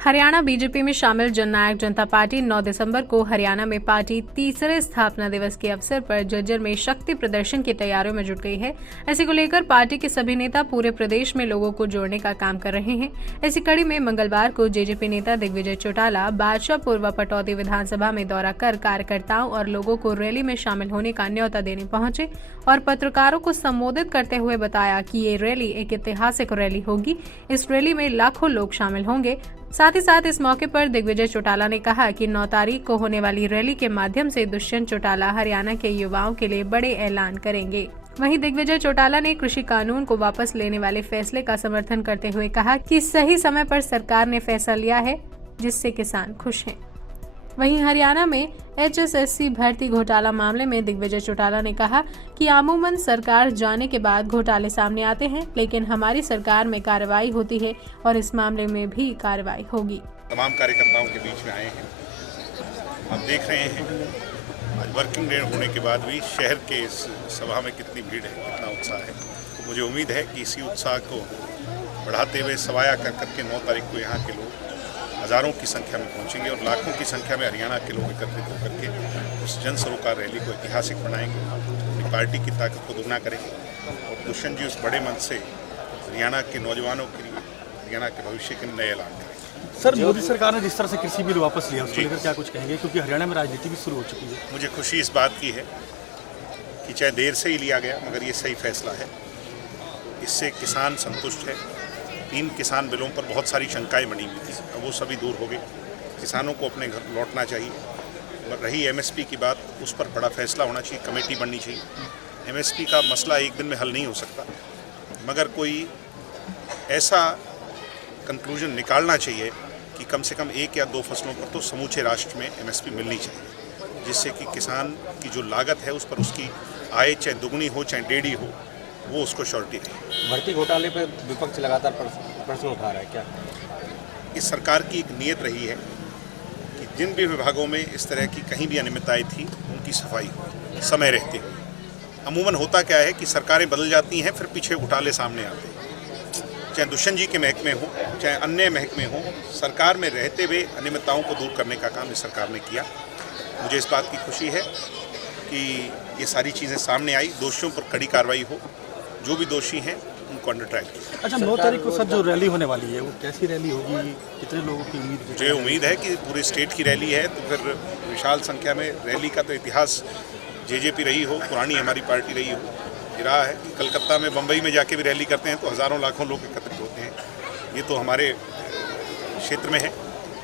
Haryana BJP में शामिल जननायक जनता party 9 दिसंबर को हरियाणा में पार्टी तीसरे स्थापना दिवस के अवसर पर झज्जर में शक्ति प्रदर्शन की तैयारियों में जुट गई है। इसी को लेकर पार्टी के सभी नेता पूरे प्रदेश में लोगों को जोड़ने का काम कर रहे हैं। इसी कड़ी में मंगलवार को जेजेपी नेता दिग्विजय चौटाला बादशाहपुर व पटौदी विधानसभा में दौरा कर कार्यकर्ताओं और लोगों को रैली में शामिल होने का न्योता देने पहुंचे और पत्रकारों को संबोधित करते हुए बताया कि ये रैली एक ऐतिहासिक रैली होगी। इस रैली में लाखों लोग शामिल होंगे। साथ ही साथ इस मौके पर दिग्विजय चौटाला ने कहा कि 9 तारीख को होने वाली रैली के माध्यम से दुष्यंत चौटाला हरियाणा के युवाओं के लिए बड़े ऐलान करेंगे। वहीं दिग्विजय चौटाला ने कृषि कानून को वापस लेने वाले फैसले का समर्थन करते हुए कहा कि सही समय पर सरकार ने फैसला लिया है जिससे किसान खुश हैं। वहीं हरियाणा में HSSC भर्ती घोटाला मामले में दिग्विजय चौटाला ने कहा कि अमूमन सरकार जाने के बाद घोटाले सामने आते हैं, लेकिन हमारी सरकार में कार्रवाई होती है और इस मामले में भी कार्रवाई होगी। तमाम कार्यकर्ताओं के बीच में आए हैं। आप देख रहे हैं आज वर्किंग डे होने के बाद भी शहर के इस सभा में कितनी भीड़ है, कितना उत्साह है। तो मुझे उम्मीद है कि इसी उत्साह को बढ़ाते हुए सवाया कर करके 9 तारीख को यहाँ के लोग हज़ारों की संख्या में पहुंचेंगे और लाखों की संख्या में हरियाणा के लोग एकत्रित होकर के उस जन सरोकार रैली को ऐतिहासिक बनाएंगे, अपनी पार्टी की ताकत को दोगुना करेंगे और दुष्यंत जी उस बड़े मंच से हरियाणा के नौजवानों के लिए, हरियाणा के भविष्य के नए ऐलान करेंगे। सर, मोदी सरकार ने जिस तरह से कृषि बिल वापस लिया उसको लेकर क्या कुछ कहेंगे, क्योंकि हरियाणा में राजनीति भी शुरू हो चुकी है। मुझे खुशी इस बात की है कि चाहे देर से ही लिया गया मगर ये सही फैसला है। इससे किसान संतुष्ट है। 3 किसान बिलों पर बहुत सारी शंकाएं बनी हुई थी, अब वो सभी दूर हो गई। किसानों को अपने घर लौटना चाहिए। और रही MSP की बात, उस पर बड़ा फैसला होना चाहिए, कमेटी बननी चाहिए। MSP का मसला एक दिन में हल नहीं हो सकता, मगर कोई ऐसा कंक्लूजन निकालना चाहिए कि कम से कम 1 या 2 फसलों पर तो समूचे राष्ट्र में MSP मिलनी चाहिए, जिससे कि किसान की जो लागत है उस पर उसकी आय चाहे दुगनी हो चाहे डेढ़ी हो, वो उसको श्योरिटी रहे। भर्ती घोटाले पर विपक्ष लगातार प्रश्न उठा रहा है, क्या इस सरकार की एक नीयत रही है कि जिन भी विभागों में इस तरह की कहीं भी अनियमितताएं थी उनकी सफाई हो समय रहते हुए। अमूमन होता क्या है कि सरकारें बदल जाती हैं, फिर पीछे घोटाले सामने आते हैं। चाहे दुष्यंत जी के महकमे हो चाहे अन्य महकमे हो, सरकार में रहते हुए अनियमितताओं को दूर करने का काम इस सरकार ने किया। मुझे इस बात की खुशी है कि ये सारी चीज़ें सामने आई, दोषियों पर कड़ी कार्रवाई हो, जो भी दोषी हैं उनको अंडर ट्रायल किया। अच्छा, 9 तारीख को सर जो रैली होने वाली है वो कैसी रैली होगी, कितने लोगों की उम्मीद? मुझे उम्मीद है कि पूरे स्टेट की रैली है तो फिर विशाल संख्या में रैली का तो इतिहास जेजेपी रही हो, पुरानी हमारी पार्टी रही हो, ये रहा है कि कलकत्ता में, बम्बई में जाके भी रैली करते हैं तो हज़ारों लाखों लोग एकत्रित होते हैं। ये तो हमारे क्षेत्र में है।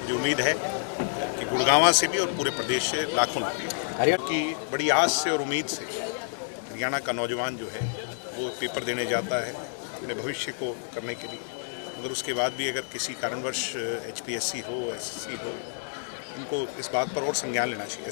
मुझे उम्मीद है कि गुड़गांव से भी और पूरे प्रदेश से लाखों लोग की बड़ी आस से और उम्मीद से हरियाणा का नौजवान जो है वो पेपर देने जाता है अपने भविष्य को करने के लिए, मगर उसके बाद भी अगर किसी कारणवश HPSC हो, SSC हो, उनको इस बात पर और संज्ञान लेना चाहिए।